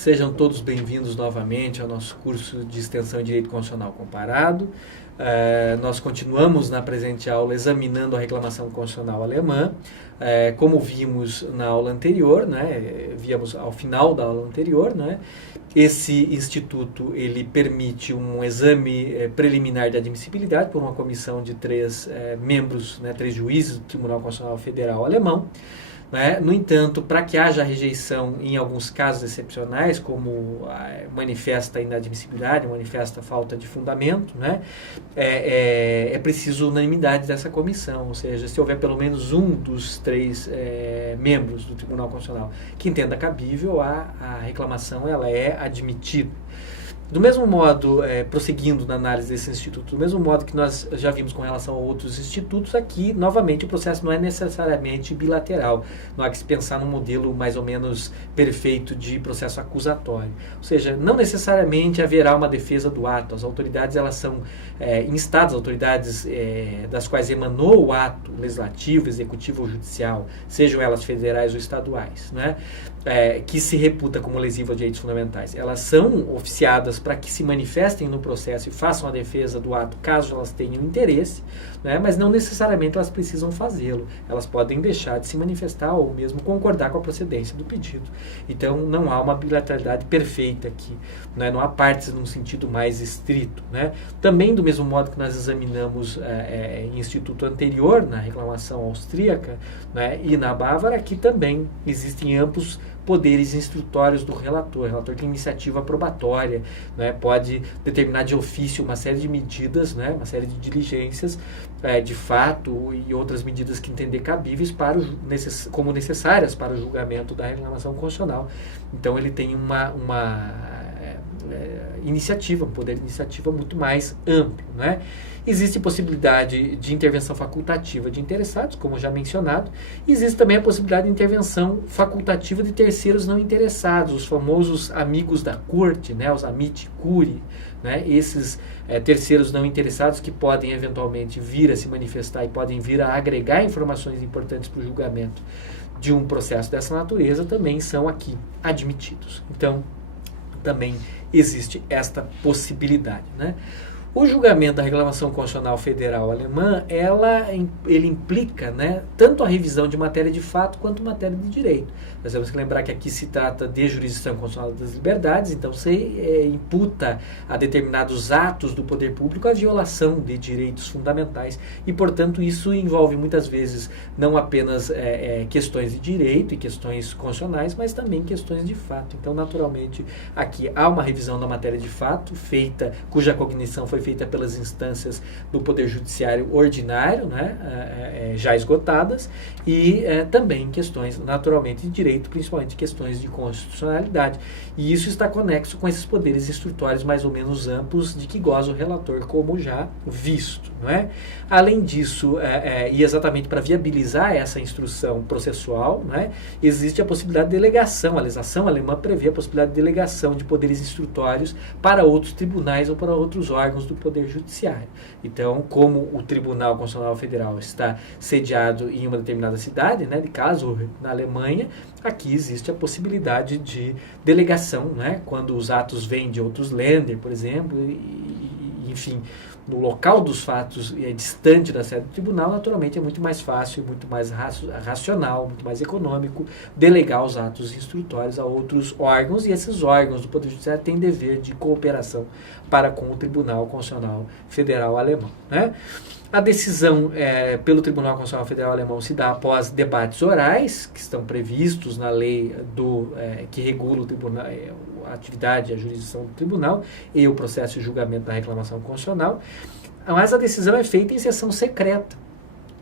Sejam todos bem-vindos novamente ao nosso curso de Extensão em Direito Constitucional Comparado. Nós continuamos na presente aula examinando a reclamação constitucional alemã. Como vimos na aula anterior, víamos ao final da aula anterior, esse instituto ele permite um exame preliminar de admissibilidade por uma comissão de três membros, três juízes do Tribunal Constitucional Federal Alemão. No entanto, para que haja rejeição em alguns casos excepcionais, como manifesta inadmissibilidade, manifesta falta de fundamento, é preciso unanimidade dessa comissão, ou seja, se houver pelo menos um dos três membros do Tribunal Constitucional que entenda cabível, a reclamação ela é admitida. Do mesmo modo, prosseguindo na análise desse instituto, do mesmo modo que nós já vimos com relação a outros institutos, aqui, novamente, o processo não é necessariamente bilateral. Não há que se pensar num modelo mais ou menos perfeito de processo acusatório. Ou seja, não necessariamente haverá uma defesa do ato. As autoridades, elas são instadas, as autoridades das quais emanou o ato legislativo, executivo ou judicial, sejam elas federais ou estaduais, que se reputa como lesiva a direitos fundamentais. Elas são oficiadas para que se manifestem no processo e façam a defesa do ato, caso elas tenham interesse, mas não necessariamente elas precisam fazê-lo. Elas podem deixar de se manifestar ou mesmo concordar com a procedência do pedido. Então, não há uma bilateralidade perfeita aqui. Não há partes num sentido mais estrito. Também, do mesmo modo que nós examinamos em instituto anterior, na reclamação austríaca e na bávara, aqui também existem amplos poderes instrutórios do relator. O relator tem iniciativa probatória, pode determinar de ofício uma série de medidas, uma série de diligências de fato e outras medidas que entender cabíveis como necessárias para o julgamento da reclamação constitucional. Então ele tem uma iniciativa, um poder de iniciativa muito mais amplo. Existe possibilidade de intervenção facultativa de interessados, como já mencionado. Existe também a possibilidade de intervenção facultativa de terceiros não interessados, os famosos amigos da corte, os amici curiae, esses terceiros não interessados que podem eventualmente vir a se manifestar e podem vir a agregar informações importantes para o julgamento de um processo dessa natureza, também são aqui admitidos. Então, também existe esta possibilidade. O julgamento da reclamação constitucional federal alemã, ele implica tanto a revisão de matéria de fato quanto matéria de direito. Nós temos que lembrar que aqui se trata de jurisdição constitucional das liberdades, então se imputa a determinados atos do poder público a violação de direitos fundamentais e, portanto, isso envolve muitas vezes não apenas questões de direito e questões constitucionais, mas também questões de fato. Então, naturalmente, aqui há uma revisão da matéria de fato cuja cognição foi feita pelas instâncias do Poder Judiciário ordinário, já esgotadas, e também questões, naturalmente, de direito, principalmente questões de constitucionalidade. E isso está conexo com esses poderes instrutórios mais ou menos amplos de que goza o relator, como já visto. Além disso, e exatamente para viabilizar essa instrução processual, existe a possibilidade de delegação. A legislação alemã prevê a possibilidade de delegação de poderes instrutórios para outros tribunais ou para outros órgãos do Poder Judiciário. Então, como o Tribunal Constitucional Federal está sediado em uma determinada cidade, de caso na Alemanha, aqui existe a possibilidade de delegação, quando os atos vêm de outros Länder, por exemplo, enfim, no local dos fatos é distante da sede do tribunal, naturalmente é muito mais fácil, muito mais racional, muito mais econômico delegar os atos instrutórios a outros órgãos, e esses órgãos do Poder Judiciário têm dever de cooperação para com o Tribunal Constitucional Federal Alemão. A decisão pelo Tribunal Constitucional Federal Alemão se dá após debates orais, que estão previstos na lei que regula o tribunal, a atividade e a jurisdição do tribunal e o processo de julgamento da reclamação constitucional, mas a decisão é feita em sessão secreta.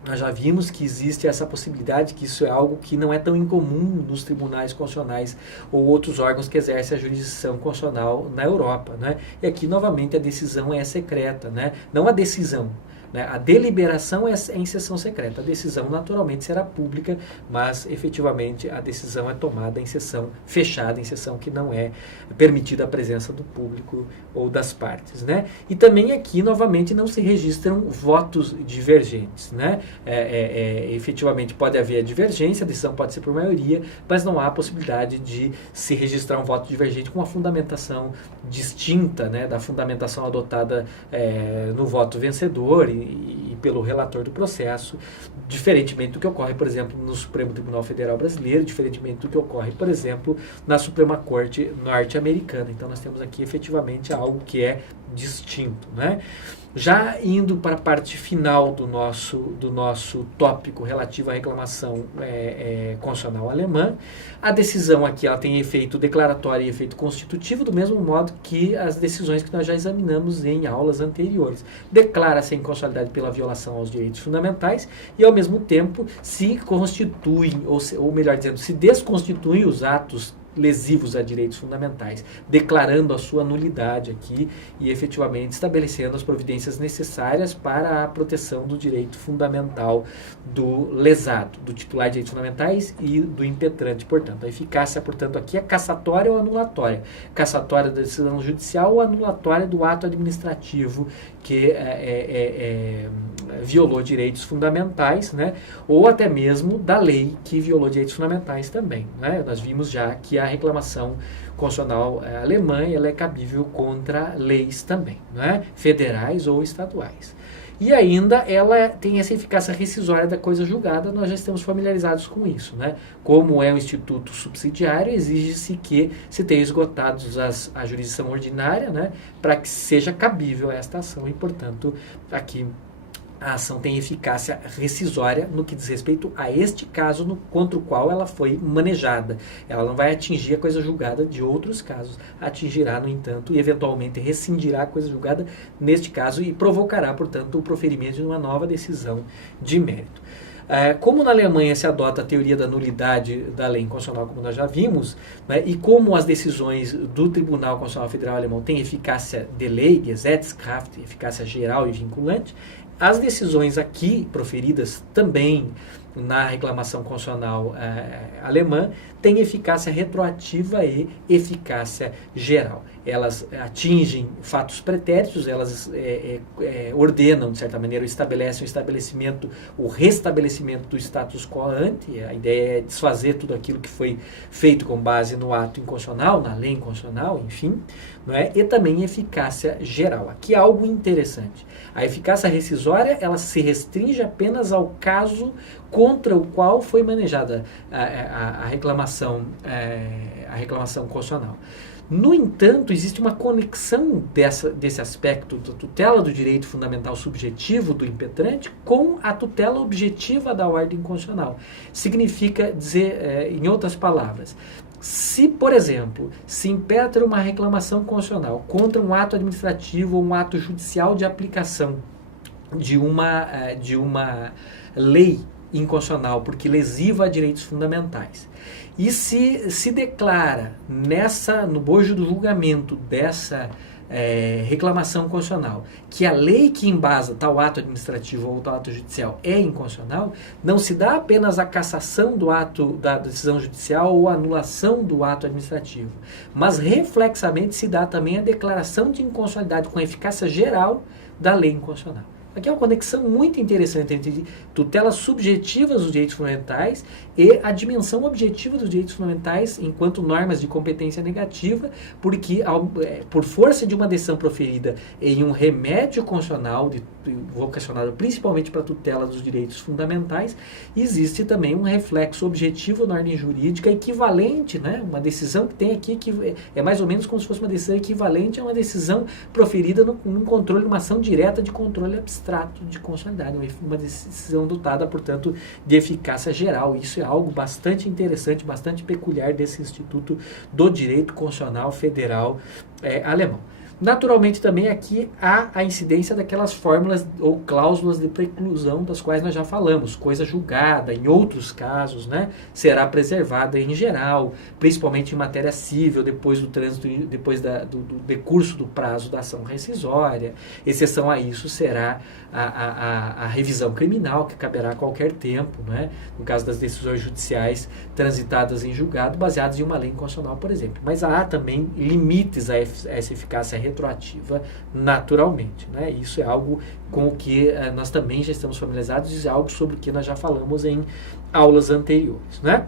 Nós já vimos que existe essa possibilidade, que isso é algo que não é tão incomum nos tribunais constitucionais ou outros órgãos que exercem a jurisdição constitucional na Europa. E aqui, novamente, a decisão é secreta. Não a decisão. né? A deliberação é em sessão secreta, a decisão naturalmente será pública, mas efetivamente a decisão é tomada em sessão fechada, em sessão que não é permitida a presença do público ou das partes, né? E também aqui, novamente, não se registram votos divergentes, né? Efetivamente pode haver a divergência, a decisão pode ser por maioria, mas não há a possibilidade de se registrar um voto divergente com uma fundamentação distinta, né, da fundamentação adotada no voto vencedor e pelo relator do processo, diferentemente do que ocorre, por exemplo, no Supremo Tribunal Federal Brasileiro, diferentemente do que ocorre, por exemplo, na Suprema Corte norte-americana. Então, nós temos aqui efetivamente algo que é distinto, né? Já indo para a parte final do nosso tópico relativo à reclamação constitucional alemã, a decisão aqui ela tem efeito declaratório e efeito constitutivo, do mesmo modo que as decisões que nós já examinamos em aulas anteriores. Declara-se a inconstitucionalidade pela violação aos direitos fundamentais e, ao mesmo tempo, se constituem, ou melhor dizendo, se desconstituem os atos lesivos a direitos fundamentais, declarando a sua nulidade aqui e efetivamente estabelecendo as providências necessárias para a proteção do direito fundamental do lesado, do titular de direitos fundamentais e do impetrante, portanto. A eficácia, portanto, aqui é cassatória ou anulatória. Cassatória da decisão judicial ou anulatória do ato administrativo que violou direitos fundamentais, né? Ou até mesmo da lei que violou direitos fundamentais também, né? Nós vimos já que a reclamação constitucional alemã ela é cabível contra leis também, né? Federais ou estaduais. E ainda ela tem essa eficácia rescisória da coisa julgada, nós já estamos familiarizados com isso, né? Como é um instituto subsidiário, exige-se que se tenha esgotado a jurisdição ordinária, né? Para que seja cabível esta ação e, portanto, aqui a ação tem eficácia rescisória no que diz respeito a este caso contra o qual ela foi manejada. Ela não vai atingir a coisa julgada de outros casos, atingirá, no entanto, e eventualmente rescindirá a coisa julgada neste caso e provocará, portanto, o proferimento de uma nova decisão de mérito. Como na Alemanha se adota a teoria da nulidade da lei inconstitucional, como nós já vimos, né, e como as decisões do Tribunal Constitucional Federal Alemão têm eficácia de lei, Gesetzkraft, eficácia geral e vinculante, as decisões aqui proferidas também na reclamação constitucional alemã têm eficácia retroativa e eficácia geral. Elas atingem fatos pretéritos, elas ordenam, de certa maneira, estabelecem o restabelecimento do status quo ante. A ideia é desfazer tudo aquilo que foi feito com base no ato inconstitucional, na lei inconstitucional, enfim, não é? E também eficácia geral. Aqui há algo interessante. A eficácia rescisória, ela se restringe apenas ao caso contra o qual foi manejada a reclamação constitucional. No entanto, existe uma conexão desse aspecto da tutela do direito fundamental subjetivo do impetrante com a tutela objetiva da ordem constitucional. Significa dizer, em outras palavras, se, por exemplo, se impetra uma reclamação constitucional contra um ato administrativo ou um ato judicial de aplicação de uma lei inconstitucional, porque lesiva a direitos fundamentais, e se declara no bojo do julgamento dessa reclamação constitucional que a lei que embasa tal ato administrativo ou tal ato judicial é inconstitucional, não se dá apenas a cassação do ato da decisão judicial ou a anulação do ato administrativo, mas reflexamente se dá também a declaração de inconstitucionalidade com eficácia geral da lei inconstitucional. Aqui é uma conexão muito interessante entre tutelas subjetivas dos direitos fundamentais e a dimensão objetiva dos direitos fundamentais enquanto normas de competência negativa, porque por força de uma decisão proferida em um remédio constitucional vocacionado principalmente para a tutela dos direitos fundamentais, existe também um reflexo objetivo na ordem jurídica equivalente, né? Uma decisão que tem aqui que é mais ou menos como se fosse uma decisão equivalente a uma decisão proferida num controle, numa ação direta de controle abstrato de constitucionalidade, uma decisão dotada, portanto, de eficácia geral. Isso é algo bastante interessante, bastante peculiar desse Instituto do Direito Constitucional Federal alemão. Naturalmente também aqui há a incidência daquelas fórmulas ou cláusulas de preclusão das quais nós já falamos. Coisa julgada, em outros casos, né, será preservada em geral, principalmente em matéria civil, depois do trânsito, depois do decurso do prazo da ação rescisória. Exceção a isso será a revisão criminal, que caberá a qualquer tempo, né, no caso das decisões judiciais transitadas em julgado, baseadas em uma lei constitucional, por exemplo. Mas há também limites a essa eficácia retroativa, naturalmente, né? Isso é algo com o que nós também já estamos familiarizados e é algo sobre o que nós já falamos em aulas anteriores, né?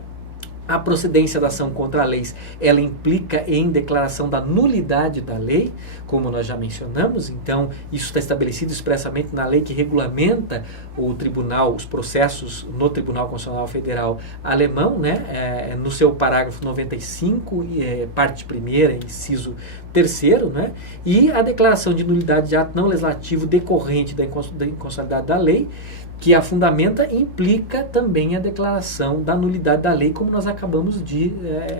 A procedência da ação contra a lei, ela implica em declaração da nulidade da lei, como nós já mencionamos. Então, isso está estabelecido expressamente na lei que regulamenta o tribunal, os processos no Tribunal Constitucional Federal alemão, né? No seu parágrafo 95, parte 1ª, inciso 3º, né? E a declaração de nulidade de ato não legislativo decorrente da inconstitucionalidade da lei, que a fundamenta, implica também a declaração da nulidade da lei, como nós acabamos de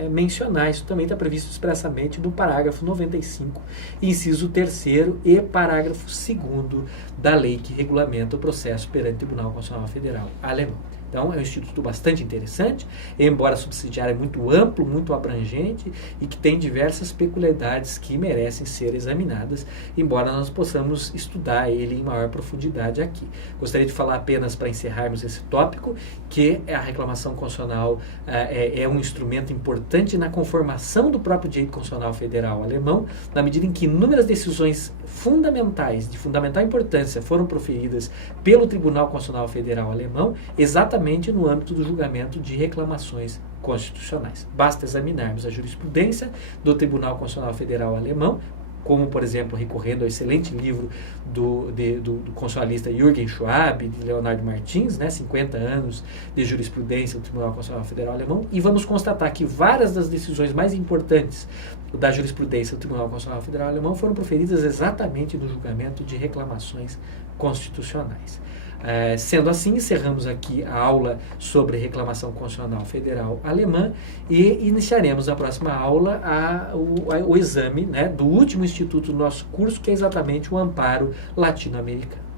mencionar. Isso também está previsto expressamente no parágrafo 95, inciso 3º e parágrafo 2º da lei que regulamenta o processo perante o Tribunal Constitucional Federal alemão. Então, é um instituto bastante interessante, embora subsidiário é muito amplo, muito abrangente e que tem diversas peculiaridades que merecem ser examinadas, embora nós possamos estudar ele em maior profundidade aqui. Gostaria de falar apenas, para encerrarmos esse tópico, que a reclamação constitucional é um instrumento importante na conformação do próprio direito constitucional federal alemão, na medida em que inúmeras decisões fundamentais, de fundamental importância, foram proferidas pelo Tribunal Constitucional Federal alemão, exatamente no âmbito do julgamento de reclamações constitucionais. Basta examinarmos a jurisprudência do Tribunal Constitucional Federal alemão, como, por exemplo, recorrendo ao excelente livro do constitucionalista Jürgen Schwab, de Leonardo Martins, né, 50 anos de jurisprudência do Tribunal Constitucional Federal alemão, e vamos constatar que várias das decisões mais importantes da jurisprudência do Tribunal Constitucional Federal alemão foram proferidas exatamente no julgamento de reclamações constitucionais. Sendo assim, encerramos aqui a aula sobre reclamação constitucional federal alemã e iniciaremos na próxima aula o exame, né, do último instituto do nosso curso, que é exatamente o amparo latino-americano.